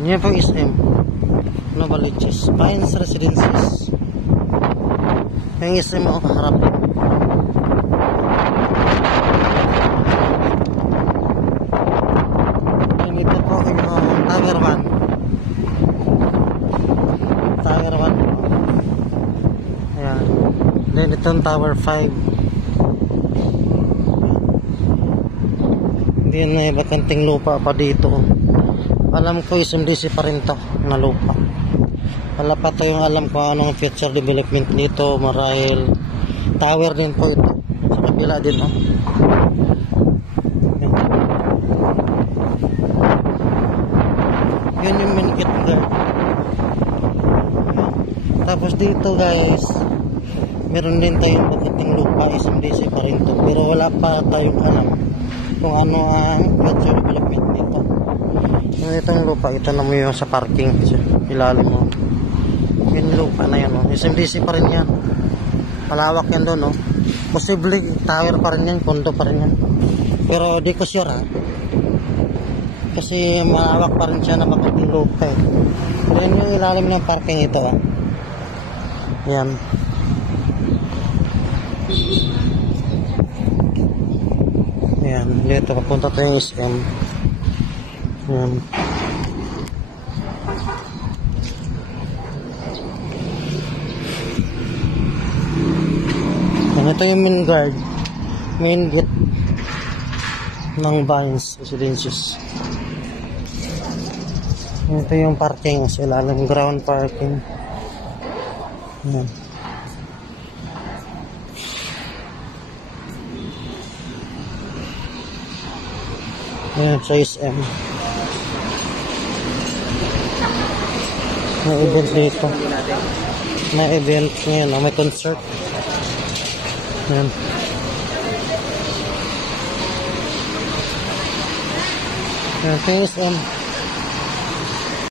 Yan po SM Novaliches Pines Residences. Yung SM o kaharap. And ito po yung Tower 1. Tower 1 po. Ayan. Then itong Tower 5. Hindi na bakanting lupa pa dito. Alam ko SMDC pa rin to na lupa. Wala pa to yung alam ko anong future development dito. Marahil tower din po ito. Sa kabila din oh. Yun yung minikit guard. Tapos dito guys, meron din tayong bakanting lupa. SMDC pa rin to. Pero wala pa tayong alam kung ano ang future development dito. Itong lupa, ito na mo yung sa parking ilalim mo. Yung lupa na yan, SMDC pa rin yan. Malawak yan doon, posible tower pa rin yan, condo pa rin yan. Pero di ko sure ha, kasi malawak pa rin siya na makating lupa Then yung ilalim ng parking ito yan. Yan, dito papunta tayo yung SM. Yan. Ito yung main guard, main gate ng Pines Residences. Ito yung parking sa ilalim, ground parking. Yan. Yan sa SM. May event dito. May event ngayon, may concert. Yan. Yan, SM.